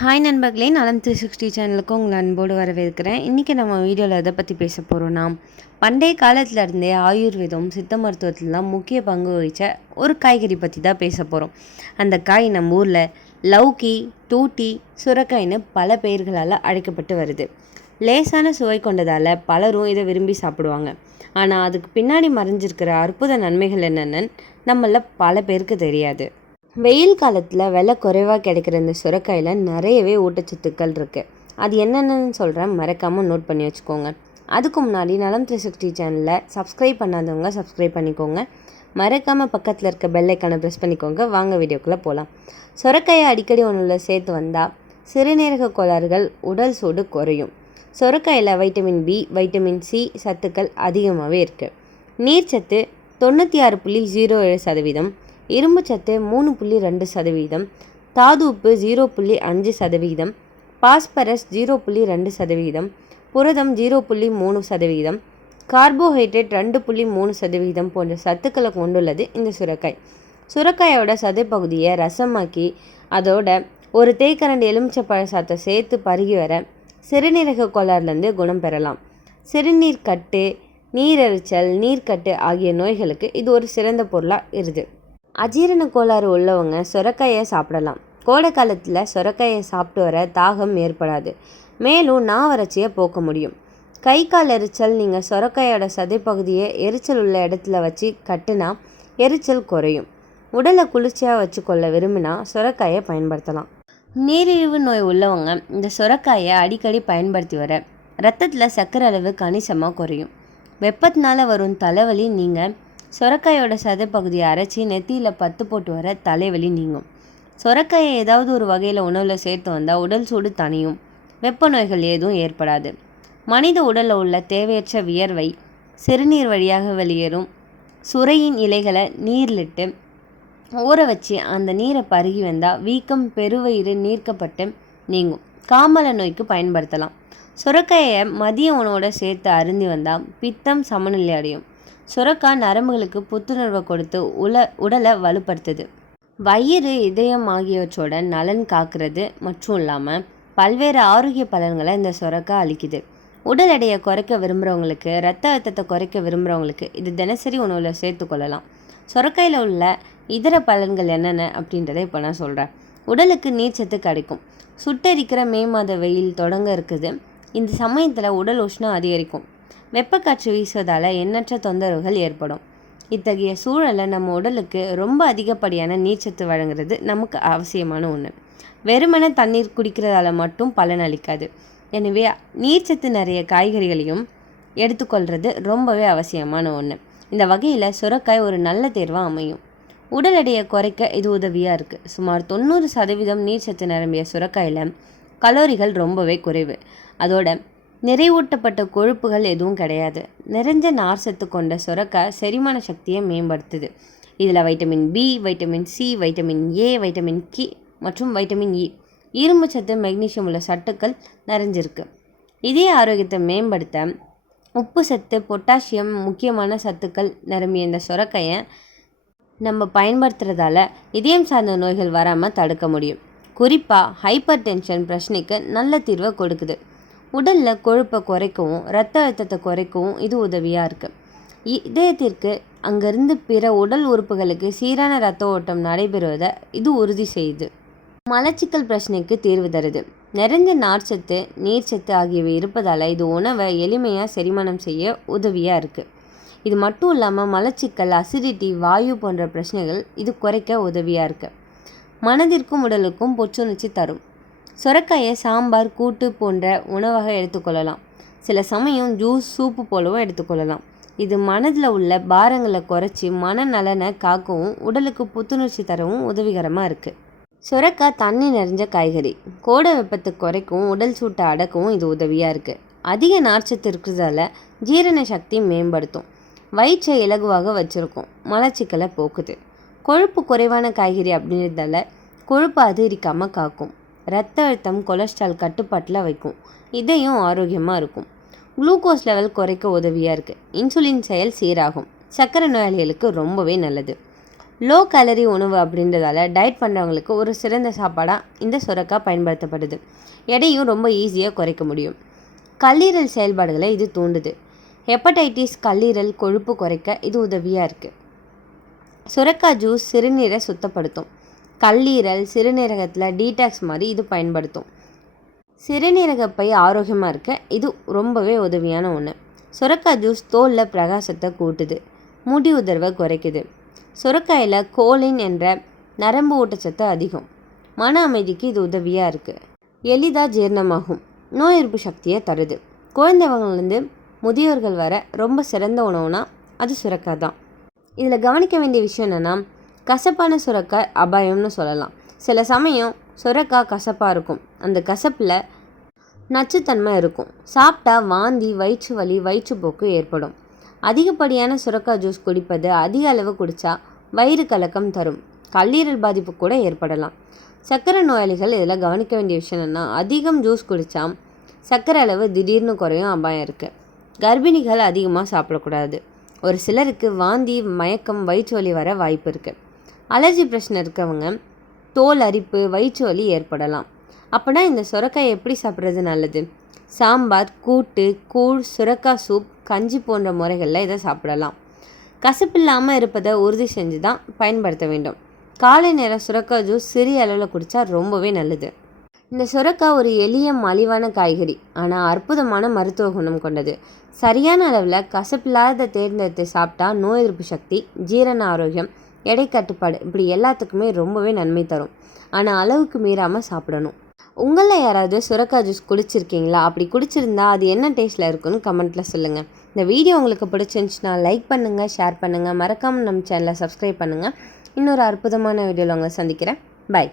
Hi நண்பர்களே, நலம் 360 சேனலுக்கு உங்களை அன்போடு வரவேற்கிறேன். இன்றைக்கி நம்ம வீடியோவில் எதை பற்றி பேச போகிறோன்னா, பண்டைய காலத்தில் இருந்தே ஆயுர்வேதம் சித்த மருத்துவத்திலலாம் முக்கிய பங்கு வகித்த ஒரு காய்கறி பற்றி தான் பேச போகிறோம். அந்த காய் நம்ம ஊரில் லௌக்கி, டூட்டி, சுரக்காய்னு பல பெயர்களால் அழைக்கப்பட்டு வருது. லேசான சுவை கொண்டதால் பலரும் இதை விரும்பி சாப்பிடுவாங்க. ஆனால் அதுக்கு பின்னாடி மறைஞ்சிருக்கிற அற்புத நன்மைகள் என்னென்னு நம்மள பல பேருக்கு தெரியாது. வெயில் காலத்தில் விலை குறைவாக கிடைக்கிற இந்த சுரைக்காயில் நிறையவே ஊட்டச்சத்துக்கள் இருக்குது. அது என்னென்னு சொல்கிறேன், மறக்காமல் நோட் பண்ணி வச்சுக்கோங்க. அதுக்கு முன்னாடி நலம் 360 சேனலில் சப்ஸ்கிரைப் பண்ணாதவங்க சப்ஸ்கிரைப் பண்ணிக்கோங்க. மறக்காமல் பக்கத்தில் இருக்க பெல் ஐக்கானை ப்ரெஸ் பண்ணிக்கோங்க. வாங்க வீடியோக்குள்ளே போகலாம். சுரைக்காயை அடிக்கடி ஒன்றில் சேர்த்து வந்தால் சிறுநீரக கோளாறுகள், உடல் சூடு குறையும். சுரைக்காயில் வைட்டமின் பி, வைட்டமின் சி சத்துக்கள் அதிகமாகவே இருக்குது. நீர்ச்சத்து 96.07%, இரும்பு சத்து 3.2%, தாது உப்பு 0.5%, பாஸ்பரஸ் 0.2%, புரதம் 0.3%, கார்போஹைட்ரேட் 2.3% போன்ற சத்துக்களை கொண்டுள்ளது இந்த சுரைக்காய். சுரைக்காயோட சதைப்பகுதியை ரசமாக்கி அதோட ஒரு தேய்க்கரண்டி எலுமிச்சப்பழ சாத்தை சேர்த்து பருகி வர சிறுநீரக கோளாறுலேருந்து குணம் பெறலாம். சிறுநீர் கட்டு, நீரெரிச்சல், நீர்க்கட்டு ஆகிய நோய்களுக்கு இது ஒரு சிறந்த பொருளாக இருக்குது. அஜீரண கோளாறு உள்ளவங்க சுரைக்காயை சாப்பிடலாம். கோடை காலத்தில் சுரைக்காயை சாப்பிட்டு வர தாகம் ஏற்படாது. மேலும் நாவறட்சியை போக்க முடியும். கை கால் எரிச்சல், நீங்கள் சுரைக்காயோட சதைப்பகுதியை எரிச்சல் உள்ள இடத்துல வச்சு கட்டுனா எரிச்சல் குறையும். உடலை குளிர்ச்சியாக வச்சுக்கொள்ள விரும்பினா சுரைக்காயை பயன்படுத்தலாம். நீரிழிவு நோய் உள்ளவங்க இந்த சுரைக்காயை அடிக்கடி பயன்படுத்தி வர ரத்தத்தில் சர்க்கரை அளவு கணிசமாக குறையும். வெப்பத்தினால வரும் தலைவலி நீங்கள் சுரைக்காயோட சதைப்பகுதியை அரைச்சி நெத்தியில் பத்து போட்டு வர தலைவலி நீங்கும். சுரைக்காயை ஏதாவது ஒரு வகையில் உணவில் சேர்த்து வந்தால் உடல் சூடு தணியும். வெப்ப நோய்கள் எதுவும் ஏற்படாது. மனித உடலில் உள்ள தேவையற்ற வியர்வை சிறுநீர் வழியாக வெளியேறும். சுரையின் இலைகளை நீர்லிட்டு ஊற வச்சு அந்த நீரை பருகி வந்தால் வீக்கம், பெருவயிறு நீர்க்கப்பட்டு நீங்கும். காமல நோய்க்கு பயன்படுத்தலாம். சுரைக்காயை மதிய உணவோடு சேர்த்து அருந்தி வந்தால் பித்தம் சமநிலை அடையும். சுரைக்காய் நரம்புகளுக்கு புத்துணர்வை கொடுத்து உடலை வலுப்படுத்துது. வயிறு, இதயம் ஆகியவற்றோட நலன் காக்கிறது மற்றும் இல்லாமல் பல்வேறு ஆரோக்கிய பலன்களை இந்த சுரைக்காய் அளிக்குது. உடல் எடையை குறைக்க விரும்புகிறவங்களுக்கு, இரத்த அழுத்தத்தை குறைக்க விரும்புகிறவங்களுக்கு இது தினசரி உணவில் சேர்த்து கொள்ளலாம். சுரைக்காயில் உள்ள இதர பலன்கள் என்னென்ன அப்படின்றத இப்போ நான் சொல்கிறேன். உடலுக்கு நீர்ச்சத்து கிடைக்கும். சுட்டரிக்கிற மே மாத வெயில் தொடங்க இருக்குது. இந்த சமயத்தில் உடல் உஷ்ணம் அதிகரிக்கும். வெப்பக்காற்று வீசுவதால் எண்ணற்ற தொந்தரவுகள் ஏற்படும். இத்தகைய சூழலை நம்ம உடலுக்கு ரொம்ப அதிகப்படியான நீர்ச்சத்து வழங்குறது நமக்கு அவசியமான ஒன்று. வெறுமன தண்ணீர் குடிக்கிறதால மட்டும் பலன் அளிக்காது. எனவே நீர்ச்சத்து நிறைய காய்கறிகளையும் எடுத்துக்கொள்கிறது ரொம்பவே அவசியமான ஒன்று. இந்த வகையில் சுரைக்காய் ஒரு நல்ல தேர்வாக அமையும். உடல் எடையை குறைக்க இது உதவியாக இருக்குது. சுமார் 90% நீர்ச்சத்து நிரம்பிய சுரைக்காயில் கலோரிகள் ரொம்பவே குறைவு. அதோட நிறைவூட்டப்பட்ட கொழுப்புகள் எதுவும் கிடையாது. நிறைஞ்ச நார்ச்சத்து கொண்ட சுரைக்காய் செரிமான சக்தியை மேம்படுத்துது. இதில் vitamin B, vitamin C, vitamin A, vitamin K மற்றும் வைட்டமின் இ, இரும்பு சத்து, மெக்னீசியம் உள்ள சத்துக்கள் நிறைஞ்சிருக்கு. இதய ஆரோக்கியத்தை மேம்படுத்த உப்பு சத்து, பொட்டாசியம் முக்கியமான சத்துக்கள் நிரம்பிய இந்த சுரைக்காயை நம்ம பயன்படுத்துறதால இதயம் சார்ந்த நோய்கள் வராமல் தடுக்க முடியும். குறிப்பாக ஹைப்பர் டென்ஷன் பிரச்சனைக்கு நல்ல தீர்வை கொடுக்குது. உடலில் கொழுப்பை குறைக்கவும் இரத்த அழுத்தத்தை குறைக்கவும் இது உதவியாக இருக்குது. இதயத்திற்கு அங்கேருந்து பிற உடல் உறுப்புகளுக்கு சீரான இரத்த ஓட்டம் நடைபெறுவதை இது உறுதி செய்யுது. மலச்சிக்கல் பிரச்சனைக்கு தீர்வு தருது. நிறைஞ்ச நார்ச்சத்து, நீர்ச்சத்து ஆகியவை இருப்பதால் இது உணவை எளிமையாக செரிமானம் செய்ய உதவியாக இருக்குது. இது மட்டும் இல்லாமல் மலச்சிக்கல், அசிடிட்டி, வாயு போன்ற பிரச்சனைகள் இது குறைக்க உதவியாக இருக்குது. மனதிற்கும் உடலுக்கும் புத்துணர்ச்சி தரும். சுரைக்காயை சாம்பார், கூட்டு போன்ற உணவாக எடுத்துக்கொள்ளலாம். சில சமயம் ஜூஸ், சூப்பு போலவும் எடுத்துக்கொள்ளலாம். இது மனதில் உள்ள பாரங்களை குறைச்சி மனநலனை காக்கவும் உடலுக்கு புத்துணர்ச்சி தரவும் உதவிகரமாக இருக்குது. சுரைக்காய் தண்ணி நிறைஞ்ச காய்கறி. கோடை வெப்பத்தை குறைக்கவும் உடல் சூட்டை அடக்கவும் இது உதவியாக இருக்குது. அதிக நார்ச்சத்து இருக்கிறதால ஜீரண சக்தி மேம்படுத்தும். வயிற்றை இலகுவாக வச்சுருக்கும். மலச்சிக்கலை போக்குது. கொழுப்பு குறைவான காய்கறி அப்படின்றதால கொழுப்பு அதிகரிக்காமல் காக்கும். இரத்த அழுத்தம், கொலஸ்ட்ரால் கட்டுப்பாட்டில் வைக்கும். இதயம் ஆரோக்கியமாக இருக்கும். குளுக்கோஸ் லெவல் குறைக்க உதவியாக இருக்குது. இன்சுலின் செயல் சீராகும். சர்க்கரை நோயாளிகளுக்கு ரொம்பவே நல்லது. லோ கேலரி உணவு அப்படின்றதால டயட் பண்ணுறவங்களுக்கு ஒரு சிறந்த சாப்பாடாக இந்த சுரக்காய் பயன்படுத்தப்படுது. எடையும் ரொம்ப ஈஸியாக குறைக்க முடியும். கல்லீரல் செயல்பாடுகளை இது தூண்டுது. ஹெப்படைட்டிஸ், கல்லீரல் கொழுப்பு குறைக்க இது உதவியாக இருக்குது. சுரக்காய் ஜூஸ் சிறுநீரை சுத்தப்படுத்தும். கல்லீரல், சிறுநீரகத்தில் டீடாக்ஸ் மாதிரி இது பயன்படுத்தும். சிறுநீரகப்பை ஆரோக்கியமாக இருக்க இது ரொம்பவே உதவியான ஒன்று. சுரக்காய் ஜூஸ் தோலில் பிரகாசத்தை கூட்டுது, முடி உதிர்வை குறைக்குது. சுரக்காயில் கோலின் என்ற நரம்பு ஊட்டச்சத்து அதிகம். மன அமைதிக்கு இது உதவியாக இருக்குது. எளிதாக ஜீரணமாகும், நோய் எதிர்ப்பு சக்தியை தருது. குழந்தைவங்கலேருந்து முதியோர்கள் வர ரொம்ப சிறந்த உணவுனா அது சுரக்காய் தான். இதில் கவனிக்க வேண்டிய விஷயம் என்னென்னா, கசப்பான சுரக்காய் அபாயம்னு சொல்லலாம். சில சமயம் சுரக்காய் கசப்பாக இருக்கும். அந்த கசப்பில் நச்சுத்தன்மை இருக்கும். சாப்பிட்டா வாந்தி, வயிற்று வலி, வயிற்றுப்போக்கு ஏற்படும். அதிகப்படியான சுரக்காய் ஜூஸ் குடிப்பது அதிக அளவு குடித்தா வயிறு கலக்கம் தரும். கல்லீரல் பாதிப்பு கூட ஏற்படலாம். சர்க்கரை நோயாளிகள் இதில் கவனிக்க வேண்டிய விஷயம் என்னென்னா, அதிகம் ஜூஸ் குடித்தா சர்க்கரை அளவு திடீர்னு குறையும் அபாயம் இருக்குது. கர்ப்பிணிகள் அதிகமாக சாப்பிடக்கூடாது. ஒரு சிலருக்கு வாந்தி, மயக்கம், வயிற்று வலி வர வாய்ப்பு இருக்குது. அலர்ஜி பிரச்சனை இருக்கவங்க தோல் அரிப்பு, வயிற்று வலி ஏற்படலாம். அப்போனா இந்த சுரக்காயை எப்படி சாப்பிட்றது நல்லது? சாம்பார், கூட்டு, கூழ், சுரக்காய் சூப், கஞ்சி போன்ற முறைகளில் இதை சாப்பிடலாம். கசப்பில்லாமல் இருப்பதை உறுதி செஞ்சு தான் பயன்படுத்த வேண்டும். காலை நேரம் சுரக்காய் ஜூஸ் சிறிய அளவில் குடித்தா ரொம்பவே நல்லது. இந்த சுரக்காய் ஒரு எளிய மலிவான காய்கறி, ஆனால் அற்புதமான மருத்துவ குணம் கொண்டது. சரியான அளவில் கசப்பில்லாத தேர்ந்தெடுத்து சாப்பிட்டா நோய் எதிர்ப்பு சக்தி, ஜீரண ஆரோக்கியம், எடை கட்டுப்பாடு இப்படி எல்லாத்துக்குமே ரொம்பவே நன்மை தரும். ஆனால் அளவுக்கு மீறாமல் சாப்பிடணும். உங்களில் யாராவது சுரக்காய் ஜூஸ் குடிச்சிருக்கீங்களா? அப்படி குடிச்சிருந்தா அது என்ன டேஸ்ட்டில் இருக்குன்னு கமெண்ட்டில் சொல்லுங்கள். இந்த வீடியோ உங்களுக்கு பிடிச்சிருந்துச்சுன்னா லைக் பண்ணுங்கள், ஷேர் பண்ணுங்கள், மறக்காமல் நம்ம சேனலை சப்ஸ்கிரைப் பண்ணுங்கள். இன்னொரு அற்புதமான வீடியோவில் உங்களை சந்திக்கிறேன். பாய்.